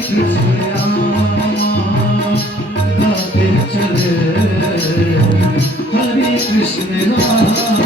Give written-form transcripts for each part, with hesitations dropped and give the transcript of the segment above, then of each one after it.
कृष्ण राम गाते चले हरे कृष्ण राम।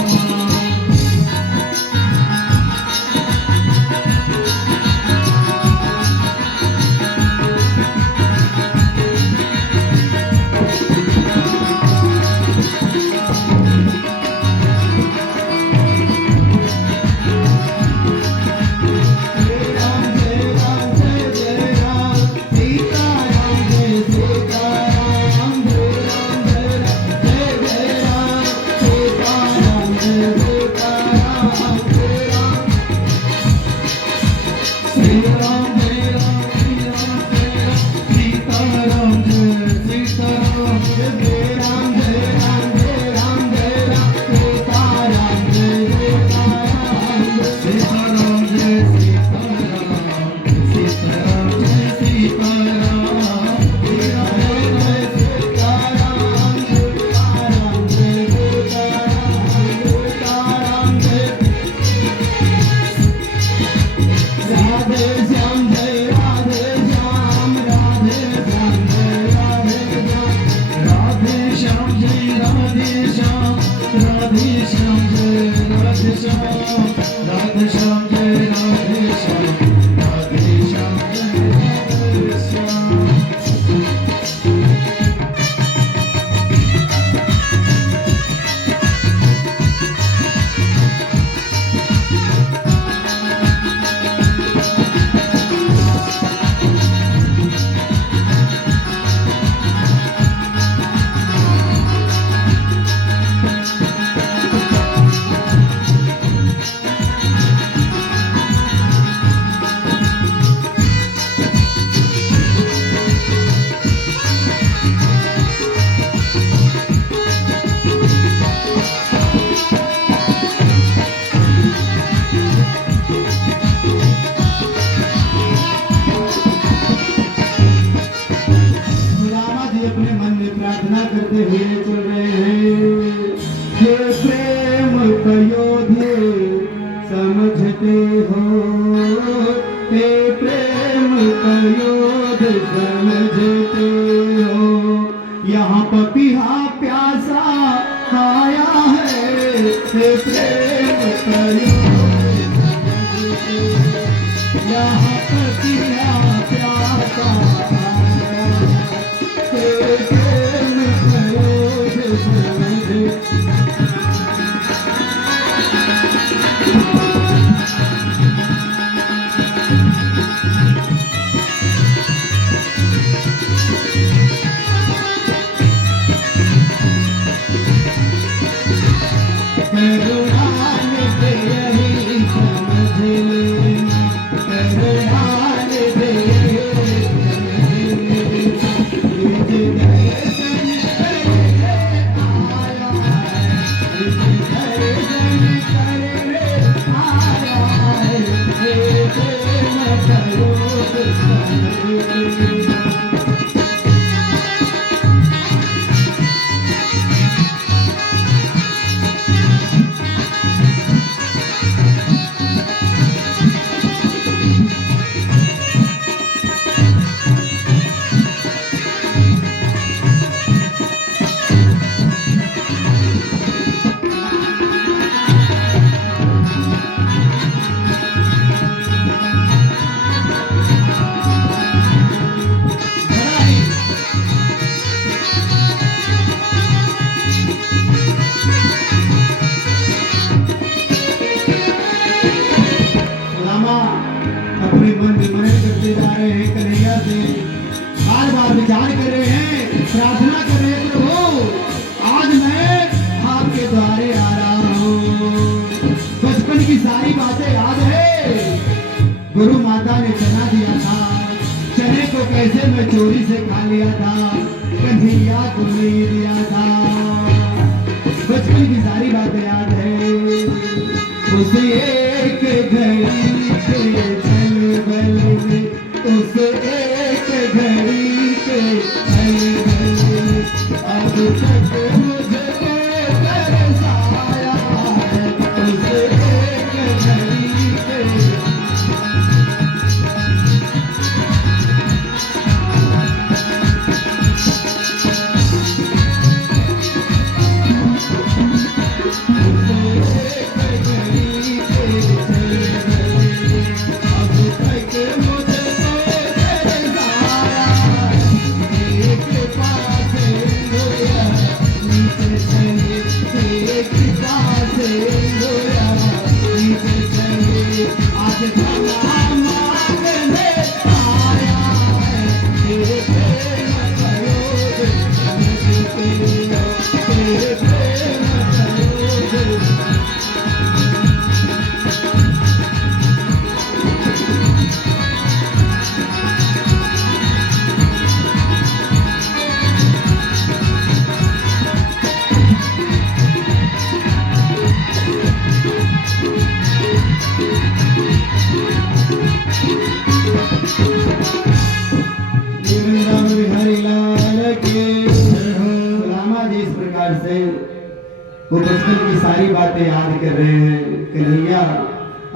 वो बचपन की सारी बातें याद कर रहे हैं। कन्हैया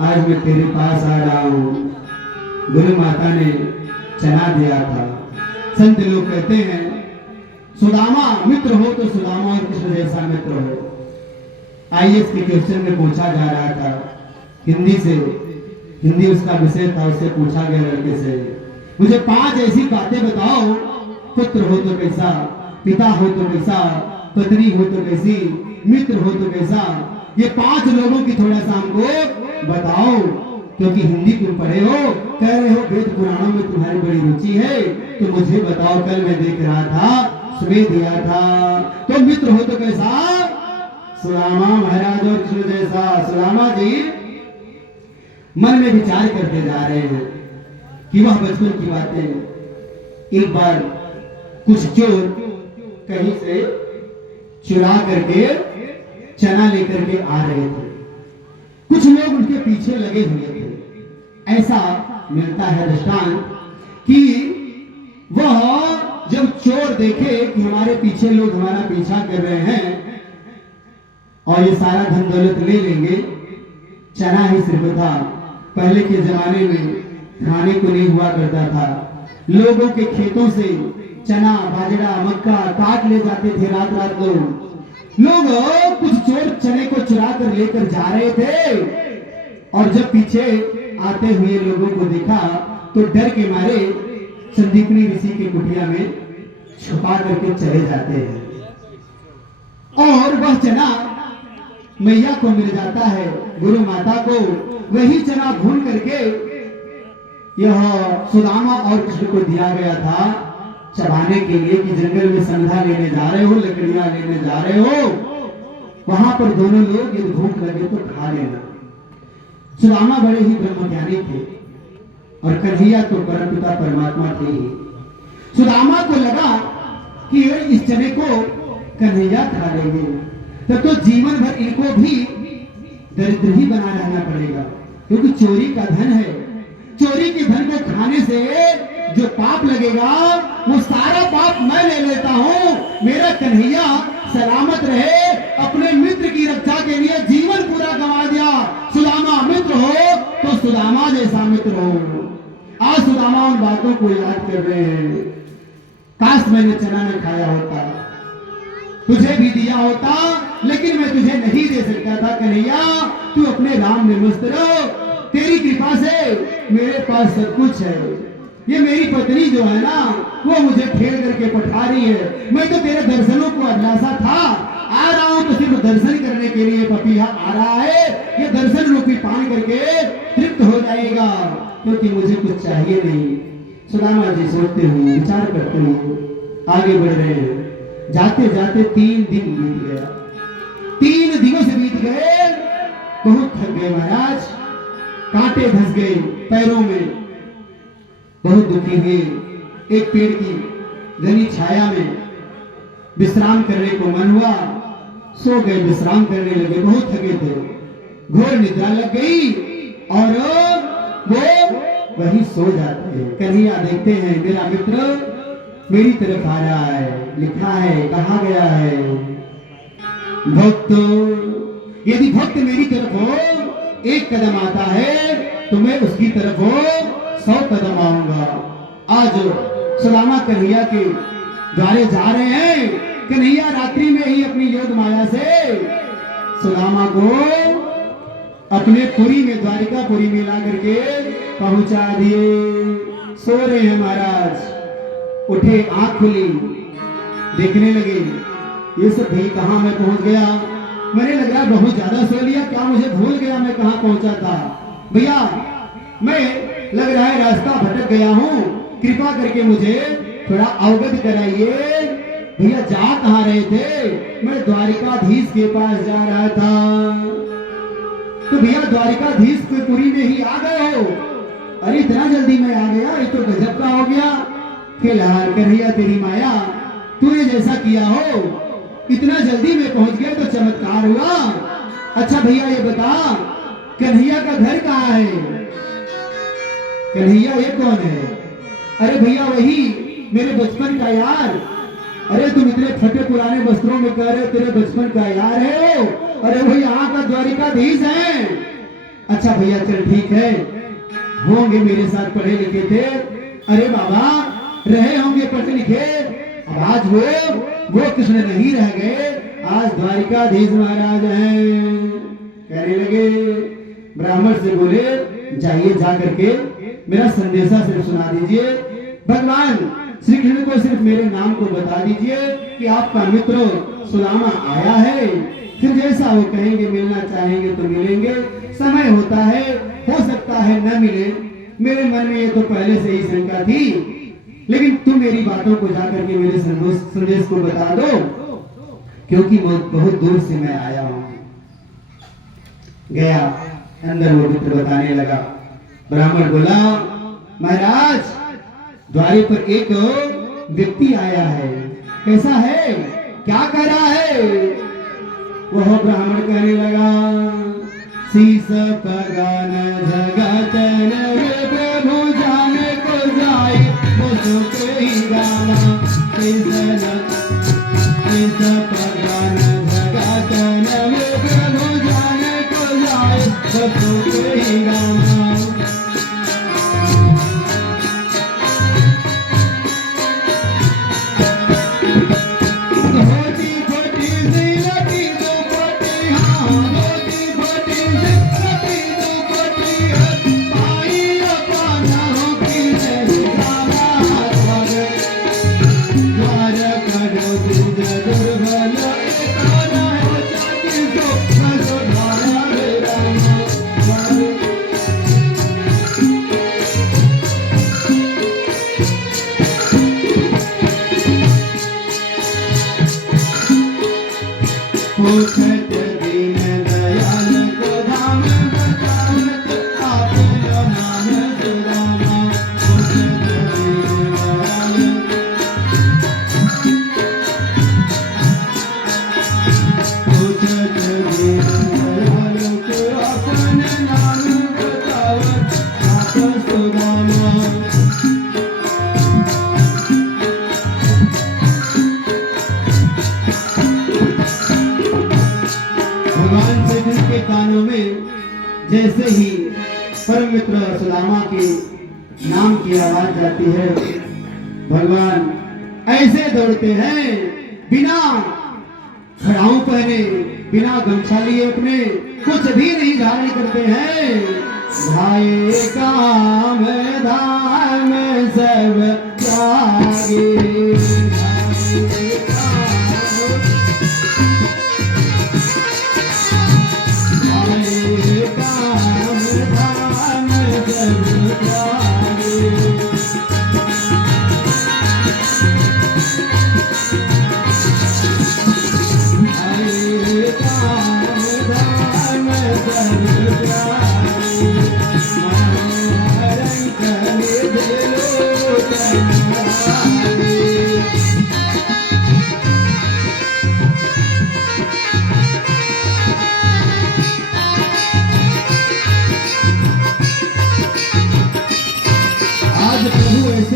आज मैं तेरे पास आ रहा हूँ, गुरु माता ने चना दिया था। संत लोग कहते हैं सुदामा मित्र हो तो सुदामा और कृष्ण जैसा मित्र हो। आईएएस के क्वेश्चन में पूछा जा रहा था हिंदी उसका विषय था, उससे पूछा गया लड़के से मुझे 5 ऐसी बातें बताओ, पुत्र हो तो कैसा, पिता हो तो कैसा, पत्नी हो तो कैसी, मित्र हो तो कैसा। ये 5 लोगों की थोड़ा सा हमको बताओ, क्योंकि हिंदी तुम पढ़े हो, कह रहे हो वेद पुराणों में तुम्हारी बड़ी रुचि है, तो मुझे बताओ। कल मैं देख रहा था सुबह दिया था, तो मित्र हो तो कैसा, सुदामा महाराज और कृष्ण जैसा। सुदामा जी मन में विचार करते जा रहे हैं कि वह बचपन की बातें। एक बार कुछ चोर कहीं से चुरा करके चना लेकर के आ रहे थे, कुछ लोग उनके पीछे लगे हुए थे। ऐसा मिलता है दृष्टांत कि वह जब चोर देखे कि हमारे पीछे लोग हमारा पीछा कर रहे हैं और ये सारा धन दौलत ले लेंगे, चना ही सिर्फ था। पहले के जमाने में खाने को नहीं हुआ करता था, लोगों के खेतों से चना बाजरा मक्का काट ले जाते थे रात रात लोग। कुछ चोर चने को चुरा कर लेकर जा रहे थे और जब पीछे आते हुए लोगों को देखा तो डर के मारे संदीपनी ऋषि की कुटिया में छुपा करके चले जाते हैं। और वह चना मैया को मिल जाता है, गुरु माता को। वही चना भून करके यह सुदामा और कृष्ण को दिया गया था चबाने के लिए कि जंगल में संधा लेने जा रहे हो, लकड़ियां लेने जा रहे हो, वहां पर दोनों लोग यदि भूख लगे तो खा लेना। सुदामा बड़े ही ब्रह्मज्ञानी थे और कन्हैया तो परमपिता परमात्मा थे ही। सुदामा को लगा कि इस चने को कन्हैया खा लेंगे तब तो जीवन भर इनको भी दरिद्र ही बना रहना पड़ेगा, क्योंकि चोरी का धन है। चोरी के धन को खाने से जो पाप लगेगा वो सारा पाप मैं ले लेता हूँ। मेरा कन्हैया सलामत रहे, अपने मित्र की रक्षा के लिए जीवन पूरा गंवा दिया। सुदामा मित्र हो तो सुदामा जैसा मित्र हो। आज सुदामा उन बातों को याद कर रहे हैं, काश मैंने चना न खाया होता, तुझे भी दिया होता, लेकिन मैं तुझे नहीं दे सकता था कन्हैया। तू अपने राम में मस्त रहो, तेरी कृपा से मेरे पास सब कुछ है। ये मेरी पत्नी जो है ना वो मुझे फेर करके पठा रही है। मैं तो तेरे दर्शनों को अभिलाषा था, आ रहा हूं तो सिर्फ दर्शन करने के लिए पपीहा आ रहा है। ये दर्शन रूपी पान करके तृप्त हो जाएगा, क्योंकि मुझे कुछ चाहिए नहीं। सुदामा जी सोचते हुए विचार करते हुए आगे बढ़ रहे हैं। जाते जाते 3 दिन बीत गया। 3 दिनों से बीत गए, बहुत थक गए महाराज, कांटे धंस गए पैरों में, बहुत दुखी हुए। एक पेड़ की घनी छाया में विश्राम करने को मन हुआ, सो गए, विश्राम करने लगे। बहुत थके थे, घोर निद्रा लग गई और वो वही सो जाते हैं। कन्हैया देखते हैं मेरा मित्र मेरी तरफ आ रहा है, लिखा है, कहा गया है भक्त, यदि भक्त मेरी तरफ हो 1 कदम आता है तो मैं उसकी तरफ हो 100 कदम आऊंगा। आज सुदामा कन्हैया के द्वारे जा रहे हैं। कन्हैया रात्रि में ही अपनी योग माया से सुदामा को अपने पुरी में, द्वारिका पुरी में ला करके पहुंचा दिए। सो रहे हैं महाराज। उठे, आंख खुली, देखने लगे ये सब भी कहां मैं पहुंच गया। मैंने लग रहा बहुत ज्यादा सो लिया, क्या मुझे भूल गया मैं कहां पहुंचा था। भैया मैं लग रहा है रास्ता भटक गया हूं, कृपा करके मुझे थोड़ा अवगत कराइए। भैया जा कहां रहे थे। मैं द्वारिकाधीश के पास जा रहा था। तो भैया द्वारिकाधीश के पुरी में ही आ गए हो। अरे इतना जल्दी मैं आ गया, ये तो गजब का हो गया। फिलहाल कन्हैया तेरी माया, तूने जैसा किया हो, इतना जल्दी मैं पहुंच गया तो चमत्कार हुआ। अच्छा भैया ये बता, कन्हैया का घर कहाँ है। कन्हैया ये कौन है। अरे भैया वही मेरे बचपन का यार। अरे तुम इतने फटे पुराने वस्त्रों में कह रहे तेरे बचपन का यार है वो। अरे वही यहाँ का द्वारिकाधीश है। अच्छा भैया चल ठीक है, होंगे मेरे साथ पढ़े लिखे थे। अरे बाबा रहे होंगे पढ़े लिखे, अब आज वो कृष्ण नहीं रह गए, आज द्वारिकाधीश महाराज हैं। कहने लगे, ब्राह्मण से बोले जाइए जा करके मेरा संदेशा सिर्फ सुना दीजिए। भगवान श्री कृष्ण को सिर्फ मेरे नाम को बता दीजिए कि आपका मित्र सुदामा आया है। फिर जैसा वो कहेंगे, मिलना चाहेंगे तो मिलेंगे, समय होता है, हो सकता है न मिले। मेरे मन में ये तो पहले से ही शंका थी, लेकिन तुम मेरी बातों को जाकर के मेरे संदेश को बता दो, क्योंकि बहुत दूर से मैं आया हूं। गया अंदर, वो मित्र बताने लगा। ब्राह्मण बोला, महाराज द्वारे पर एक व्यक्ति आया है। कैसा है, क्या कह रहा है। वह ब्राह्मण कहने लगा, शीस पगान जगत प्रभु जाने को जाए वो सुख ही गाना। शीस पगान जगत प्रभु जाने को जाए वो सुख ही गाना। जैसे ही परम मित्र सुदामा के नाम की आवाज जाती है, भगवान ऐसे दौड़ते हैं, बिना खड़ाऊ पहने, बिना गमछा लिए, अपने कुछ भी नहीं धारण करते हैं। भाई काम धाम सब त्यागे,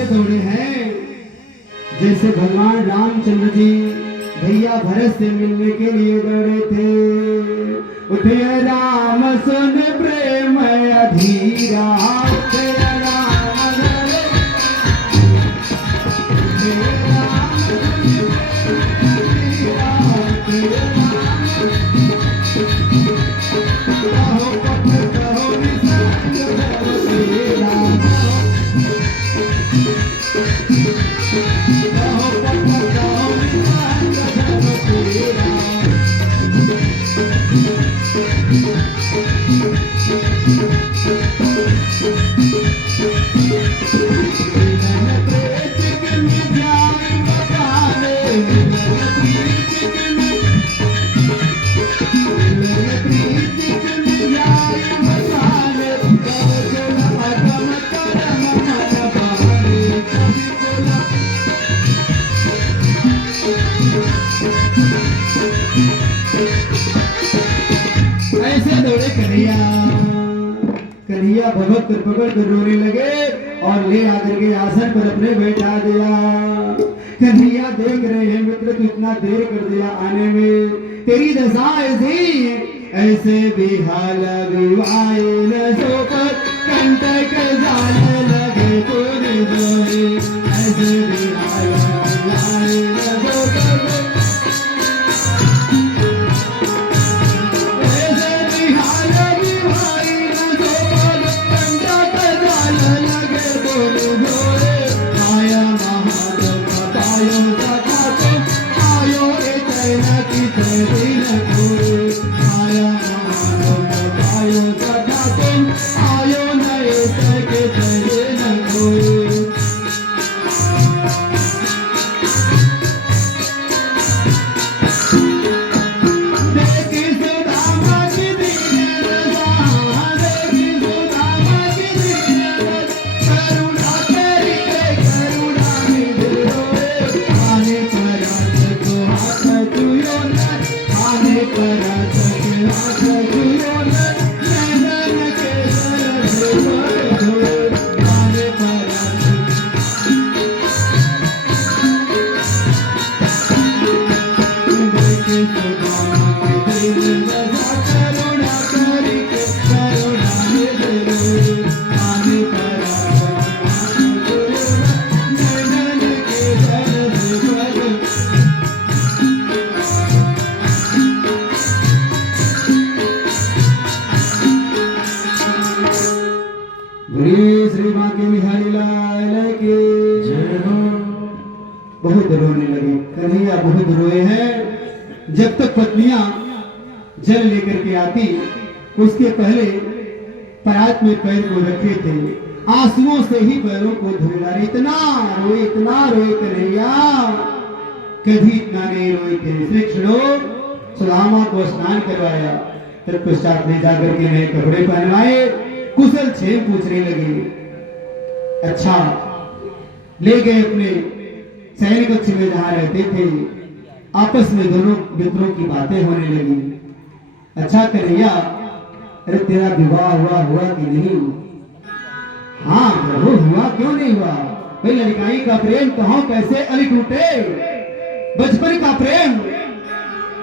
दौड़े हैं जैसे भगवान रामचंद्र जी भैया भरत से मिलने के लिए दौड़े थे। उठे राम सुन प्रेम अधीरा, राम भगत कर पकड़ कर रोने लगे और ले आकर के आसन पर अपने बैठा दिया। कन्हैया देख रहे हैं मित्र तू इतना देर कर दिया आने में, तेरी दशा ऐसी ऐसे बेहाल विवाहे न सो पर कंटक जाने लगे तूने जोए, ऐसे बेहाल विवाहे न सो पर ऐसे बेहाल विवाहे न सो पर कंटक जाने लगे तूने जोए। आया महादेव बतायो सखा तुम आयो इतना की तेरी न कोई, आया महादेव बतायो सखा तुम आयो न इतना की तेरी न कोई। देखी सुदामा की दीन दशा, देखी सुदामा की दीन दशा, करुणा तेरी करुणा निधि रोए। आने पर को हाथ छुयो न, आने पर के हाथ छुयो न, नैनन के सरस धोए, आने पर देखी सुदामा की दीन दशा, करुणा करी के करुणा निधि रोए। आने पर हाथ छुयो न, नैनन के सरस धोए। बोलिए श्री मां की बिहारी लाल की जय हो। बहुत रोने लगे, कन्हैया बहुत रोए हैं। जब तक पत्नियां जल लेकर के आती उसके पहले परात में पैर को रखे थे, आंसुओं से ही पैरों को धोए डाले। इतना रोए कन्हैया, कभी इतना नहीं रोए थे। श्री कृष्ण सुदामा को स्नान करवाया, फिर पश्चात ले जाकर के नए कपड़े पहनवाए, कुशल छेम पूछने लगे। अच्छा, ले गए अपने सैनिक कक्ष में जहां रहते थे, आपस में दोनों मित्रों की बातें होने लगी। अच्छा कन्हैया, अरे तेरा विवाह हुआ कि नहीं? हाँ प्रभु हुआ, क्यों नहीं हुआ? भाई लड़काई का प्रेम कहाँ कैसे अली टूटे, बचपन का प्रेम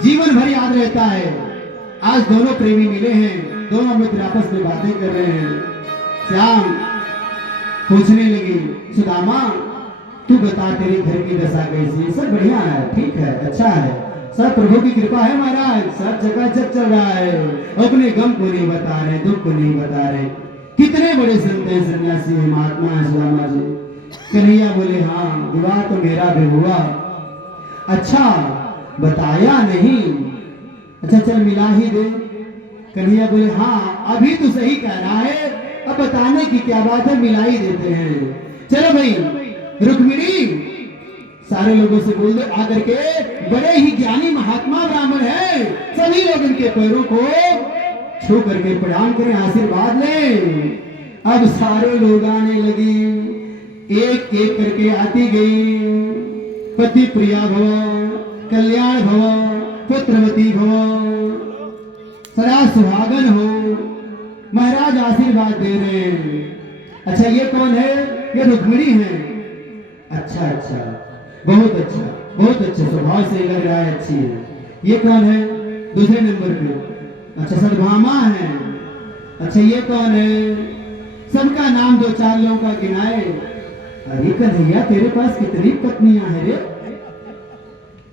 जीवन भर याद रहता है। आज दोनों प्रेमी मिले हैं, दोनों मित्र आपस में बातें कर रहे हैं। श्याम पूछने लगी, सुदामा तू बता तेरे घर की दशा कैसी? सब बढ़िया है, ठीक है, अच्छा है, सब प्रभु की कृपा है महाराज, सब चकाचक चल रहा है। अपने गम को नहीं बता रहे, दुख को नहीं बता रहे। कितने बड़े संत हैं, सन्यासी हैं, महात्मा है सुदामा जी। कन्हैया बोले हाँ विवाह तो मेरा भी हुआ। अच्छा बताया नहीं? अच्छा चल मिला ही दे। कन्हैया बोले हाँ अभी तो सही कह रहा है, अब बताने की क्या बात है, मिला ही देते हैं। चलो भाई रुक्मिणी सारे लोगों से बोल दो आकर के, बड़े ही ज्ञानी महात्मा ब्राह्मण है, सभी लोग इनके पैरों को छू करके प्रणाम करें, आशीर्वाद लें। अब सारे लोग आने लगी, एक एक करके आती गई। पति प्रिया भव, कल्याण भव, पुत्रवती भव, सदा सुहागन हो। महाराज आशीर्वाद दे रहे हैं। अच्छा ये कौन है? ये रुक्मिणी है। अच्छा अच्छा, बहुत अच्छा, बहुत अच्छा, स्वभाव से लग रहा है, अच्छी है। ये कौन है? दूसरे नंबर पे। अच्छा सद्भामा है। अच्छा ये कौन है? सबका नाम दो चार लोगों का गिनाए। अरे कन्हैया तेरे पास कितनी पत्नियां हैं रे?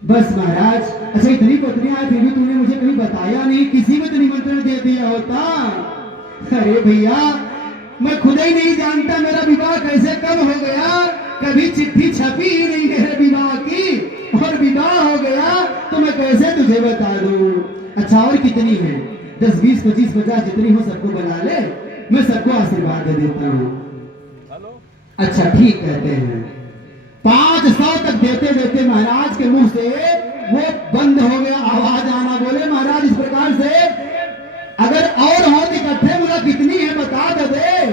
बस महाराज। अच्छा इतनी पत्नियां हैं फिर भी तूने मुझे कभी बताया नहीं, किसी को तो निमंत्रण दे दिया होता। अरे भैया मैं खुद ही नहीं जानता मेरा विवाह कैसे कब हो गया, कभी चिट्ठी छपी ही नहीं मेरे विवाह की, और विवाह हो गया तो मैं कैसे तुझे बता दूं। अच्छा और कितनी है? 10 20 25 50 जितनी हो सबको बना ले, मैं सबको आशीर्वाद दे देता हूँ। अच्छा ठीक कहते हैं। 500 तक देते देते महाराज के मुंह से वो बंद हो गया, आवाज आना। बोले महाराज इस प्रकार से अगर और हो इकट्ठे बोला कितनी है बता दे दे।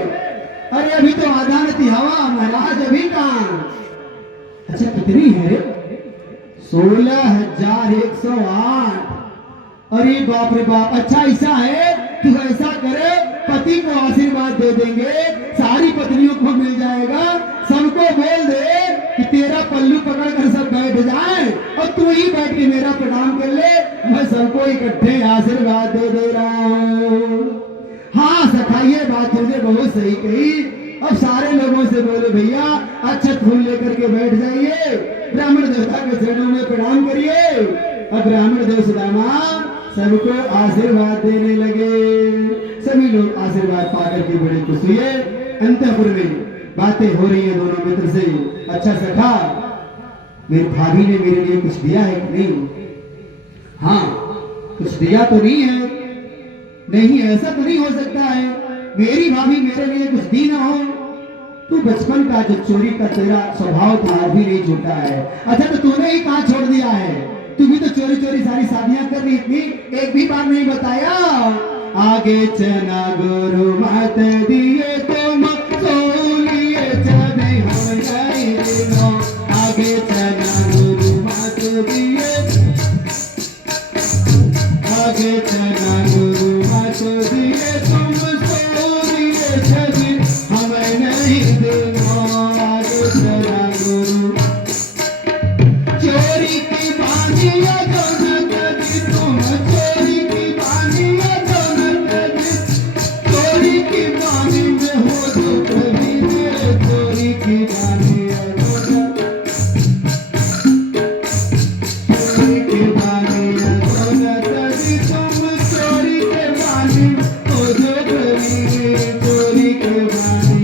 अरे अभी तो आधा नती हवा महाराज, अभी कहां? अच्छा कितनी है रे? 16,108। अरे बाप रे बाप। अच्छा ऐसा है तू ऐसा करे पति को आशीर्वाद दे देंगे, सारी पत्नियों को मिल जाएगा। सबको बोल दे कि तेरा पल्लू पकड़ कर सब बैठ जाए और तू ही बैठ के मेरा प्रणाम कर ले, मैं सबको इकट्ठे आशीर्वाद दे रहा हूँ। हाँ सखा, ये बात तुमने बहुत सही कही। अब सारे लोगों से बोले भैया अक्षत फूल लेकर के बैठ जाइए, ब्राह्मण देवता के चरणों में प्रणाम करिए। अब ब्राह्मण देव सुदामा सबको आशीर्वाद देने लगे। सभी लोग आशीर्वाद पाकर के बड़े खुश हुए। अंतःपुर में बातें हो रही है दोनों मित्र से। अच्छा सखा, मेरी भाभी ने मेरे लिए कुछ दिया है कि नहीं? हाँ, कुछ दिया तो नहीं है। नहीं, ऐसा तो नहीं हो सकता है मेरी भाभी मेरे लिए कुछ दी ना हो। तू बचपन का जो चोरी का तेरा स्वभाव था आज भी नहीं छूटा है। अच्छा तो तूने ही कहाँ छोड़ दिया है? तू भी तो चोरी चोरी सारी शादियां कर रही थी, एक भी बार नहीं बताया। आगे चना गुरु मत दिए तुम सोलिए चबी हो जाए दिनो। आगे चना गुरु मत दिए, आगे चना गुरु मत दिए तुम सोलिए चबी हमें नहीं देना। आगे चना गुरु चोरी की बानिया जो न कभी तुम, चोरी की बानिया जो न कभी, चोरी की बानी में हो जो कभी मेरे, चोरी की बानिया जो न, चोरी की बानिया जो न कभी तुम, चोरी के बानी हो जो कभी, चोरी के बानी।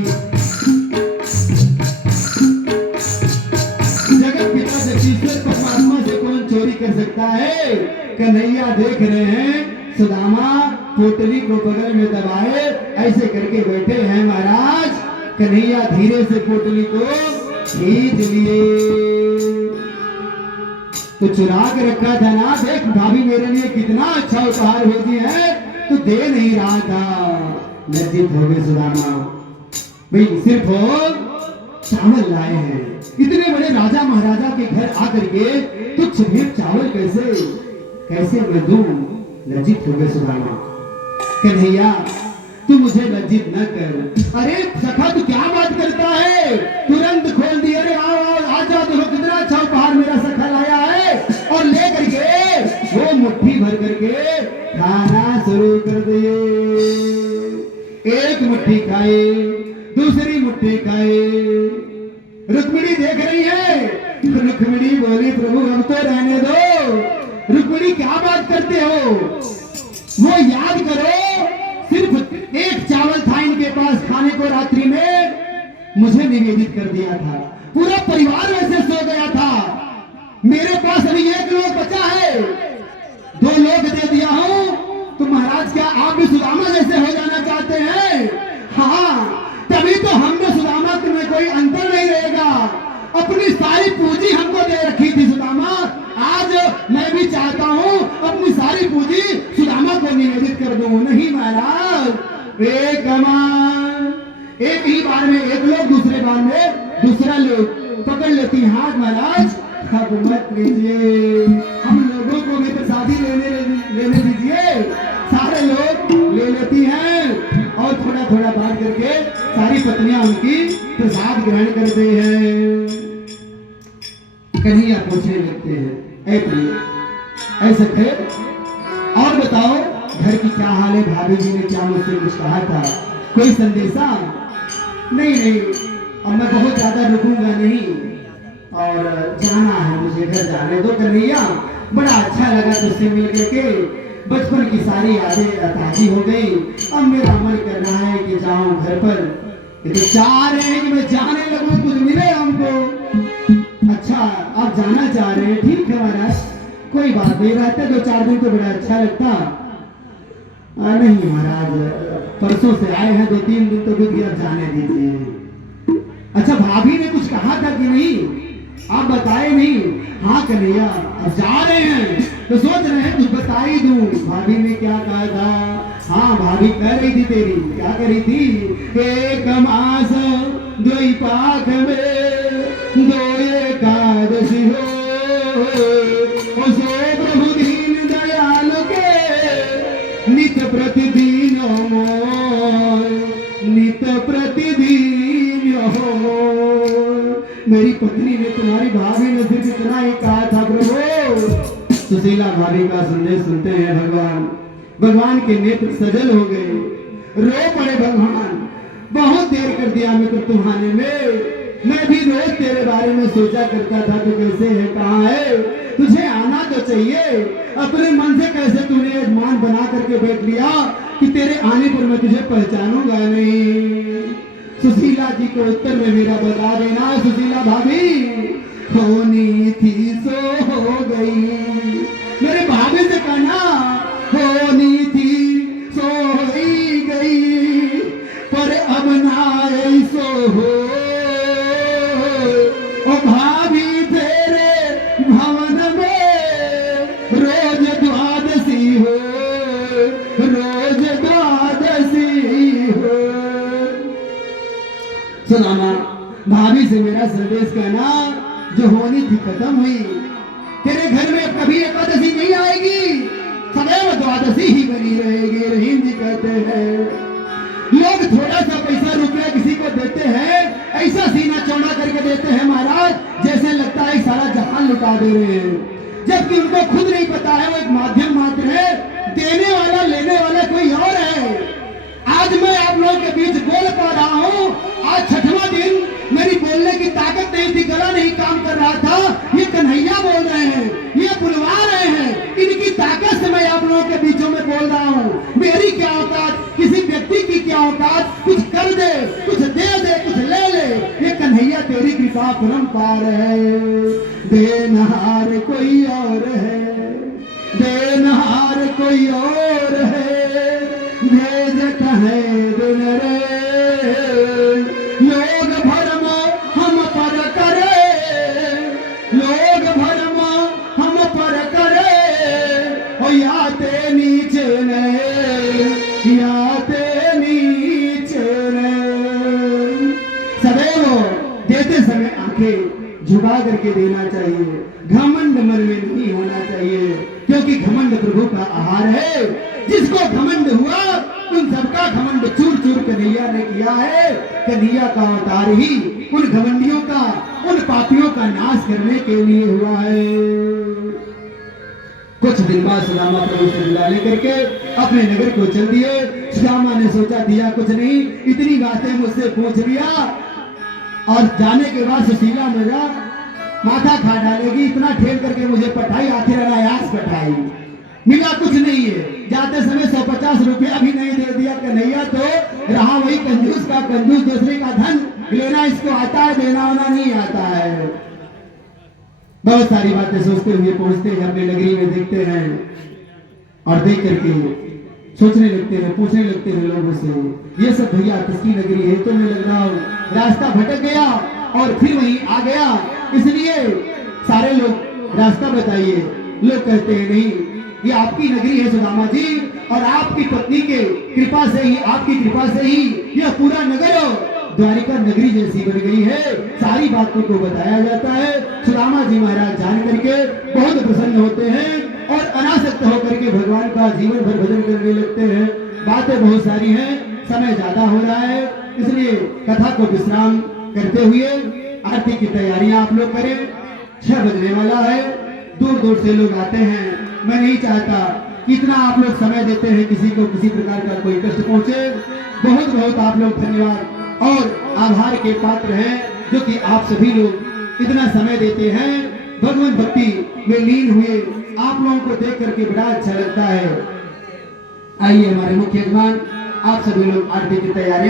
जगत पिता जगदीश्वर परमात्मा से कौन चोरी कर सकता है? कन्हैया देख रहे हैं सुदामा पोटली को बगल में दबाए ऐसे करके बैठे हैं महाराज। कन्हैया धीरे से पोटली को खींच लिए। तो चुरा के रखा था ना, देख भाभी मेरे लिए कितना अच्छा उपहार भेजी है, तो दे नहीं रहा था। लज्जित हो गए सुदामा। भाई सिर्फ चावल लाए हैं, इतने बड़े राजा महाराजा के घर आकर के तुच्छ भेंट चावल कैसे मैं दूं? लज्जित हो गए सुदामा। कन्हैया तू मुझे लज्जित न कर। अरे सखा तू क्या बात करता है? तुरंत खोल दिया। अरे आओ आओ आ जाओ, देखो कितना अच्छा उपहार मेरा सखा लाया है। और ले करके वो मुट्ठी भर करके खाना शुरू कर दिए। एक मुट्ठी खाए, दूसरी मुट्ठी खाए। रुक्मिणी देख रही है। रुक्मिणी बोली प्रभु हम तो रहने दो। रुक्मिणी क्या बात करते हो? वो याद करो सिर्फ एक चावल था इनके पास खाने को रात्रि में, मुझे निवेदित कर दिया था। पूरा परिवार वैसे सो गया था। मेरे पास अभी एक लोग बचा है, 2 लोग दे दिया हूं। तो महाराज क्या आप भी सुदामा जैसे हो जाना चाहते हैं? हाँ, तभी तो हम में सुदामा में कोई अंतर नहीं रहेगा। अपनी सारी पूंजी हमको दे रखी थी सुदामा, आज मैं भी चाहता हूं अपनी सारी पूंजी सुदामा को निवेदित कर दूं। नहीं महाराज, एक कमान, एक ही बार में एक लोग, दूसरे बार में दूसरा लोग पकड़ लेती हाथ। महाराज अब मत लीजिए, हम लोगों को भी प्रसादी लेने दीजिए। सारे लोग ले लेती हैं और थोड़ा थोड़ा बांट करके सारी पत्नियां उनकी प्रसाद ग्रहण करते हैं। कन्हैया पूछने लगते हैं, ऐ प्रिय ऐसे थे और बताओ घर की क्या हाल है? भाभी जी ने क्या मुझसे कुछ कहा था? कोई संदेशा? नहीं, अब मैं बहुत ज्यादा रुकूंगा नहीं और जाना है, मुझे घर जाने दो। कन्हैया बड़ा अच्छा लगा तुझसे मिल के, बचपन की सारी यादें ताजी हो गई। अब मेरा मन कर रहा है कि जाऊं घर पर। ये तो चाह रहे हैं कि मैं जाने लगूं, कुछ मिले हमको। अच्छा आप जाना चाह रहे हैं, ठीक है महाराज, कोई बात नहीं, रहते 2-4 दिन तो बड़ा अच्छा लगता। नहीं महाराज, परसों से आए हैं, 2-3 दिन तो भी अब जाने दीजिए। अच्छा भाभी ने कुछ कहा था कि नहीं? आप बताए नहीं? हाँ कन्हैया अब जा रहे हैं तो सोच रहे हैं कुछ बता ही दूं। भाभी ने क्या कहा था? हाँ भाभी कह रही थी तेरी, क्या कह रही थी? एक मास 2 पाख में 2 एकादशी हो, सो प्रभु दीन दयालु के नित प्रतिदिन मोर मेरी पत्नी ने, तुम्हारी भाभी ने सिर्फ इतना ही कहा था प्रभु। सुशीला भाभी का संदेश सुनते हैं भगवान, भगवान के नेत्र सजल हो गए, रो पड़े भगवान, बहुत देर कर दिया मित्र तुम्हारे में। मैं भी रोज तेरे बारे में सोचा करता था तो कैसे है, कहाँ है, तुझे आना तो चाहिए। अपने मन से कैसे तूने यजमान बना करके बैठ लिया कि तेरे आने पर मैं तुझे पहचानूंगा नहीं। सुशीला जी को उत्तर में मेरा बता देना, सुशीला भाभी होनी थी सो हो गई। मेरे भाभी से कहना होनी थी सो ही गई, पर अब ना ऐसो हो। ओ भाभी तेरे भवन में रोज द्वादशी हो, रोज द्वादशी हो। सुनामा भाभी से मेरा संदेश कहना, जो होनी थी खत्म हुई। तेरे घर में कभी एकादशी नहीं आएगी, सदैव द्वादशी ही बनी रहेगी। रहीम जी कहते हैं लोग थोड़ा सा पैसा रुपया किसी को देते हैं, ऐसा सीना चौड़ा करके देते हैं महाराज, जैसे लगता है सारा जहान लुटा दे रहे हैं, जबकि उनको खुद नहीं पता है वो एक माध्यम मात्र है, देने वाला लेने वाला कोई और है। आज मैं आप लोगों के बीच बोल पा रहा हूँ, आज छठवां दिन, मेरी बोलने की ताकत नहीं थी, गला नहीं काम कर रहा था, ये कन्हैया बोल रहे हैं, ये बुलवा रहे हैं, इनकी ताकत से मैं आप लोगों के बीचों में बोल रहा हूँ। मेरी क्या औकात, किसी व्यक्ति की क्या औकात, कुछ कर दे, कुछ दे दे, कुछ ले ले, ये कन्हैया तेरी कृपा परम्पार है। देनहार कोई और है, देनहार कोई और है, भेजत है दिन रे, लोग भरम हम पर करे, लोग भरम हम पर करे, ओ याते नीचे ने, याते नीचे ने। सदैव देते समय आंखें झुका करके देना चाहिए, घमंड मन में नहीं होना चाहिए, क्योंकि घमंड प्रभु का आहार है। जिसको घमंड हुआ उन सबका घमंड चूर चूर कन्हैया ने किया है। कन्हैया का अवतार ही उन घमंडियों का, उन पापियों का नाश करने के लिए हुआ है। कुछ दिन बाद सुदामा प्रभु से विदा लेकर के अपने नगर को चल दिए। सुदामा ने सोचा दिया कुछ नहीं, इतनी बातें मुझसे पूछ लिया और जाने के बाद सुशीला मेरा माथा खा डालेगी, इतना ठेल करके मुझे पठाई, आखिर अनायास पठाई, मिला कुछ नहीं है। जाते समय 150 रुपया भी नहीं दे दिया कन्हैया, तो रहा वही कंजूस का कंजूस, दूसरे का धन लेना इसको आता है, देना होना नहीं आता है। बहुत सारी बातें सोचते हुए पहुंचते हैं अपने नगरी में, देखते हैं और देख करके सोचने लगते हैं, पूछने लगते हैं लोगों से, ये सब भैया किसकी नगरी है? तो मैं लग रहा हूँ रास्ता भटक गया और फिर वहीं आ गया, इसलिए सारे लोग रास्ता बताइए। लोग कहते हैं नहीं, ये आपकी नगरी है सुदामा जी, और आपकी पत्नी के कृपा से ही, आपकी कृपा से ही यह पूरा नगर द्वारिका नगरी जैसी बन गई है। सारी बातों को बताया जाता है। सुदामा जी महाराज जान करके बहुत प्रसन्न होते हैं और अनासक्त होकर के भगवान का जीवन भर भजन करने लगते हैं। बातें बहुत सारी हैं, समय ज्यादा हो रहा है, इसलिए कथा को विश्राम करते हुए आरती की तैयारियां आप लोग करें। 6 बजने वाला है, दूर दूर से लोग आते हैं। मैं नहीं चाहता कि इतना आप लोग समय देते हैं, किसी को किसी प्रकार का कोई कष्ट पहुंचे। बहुत बहुत आप लोग धन्यवाद और आभार के पात्र हैं, जो कि आप सभी लोग इतना समय देते हैं, भगवान भक्ति में लीन हुए। आप लोगों को देख करके बड़ा अच्छा लगता है। आइए हमारे मुख्य यजमान, आप सभी लोग आरती की तैयारी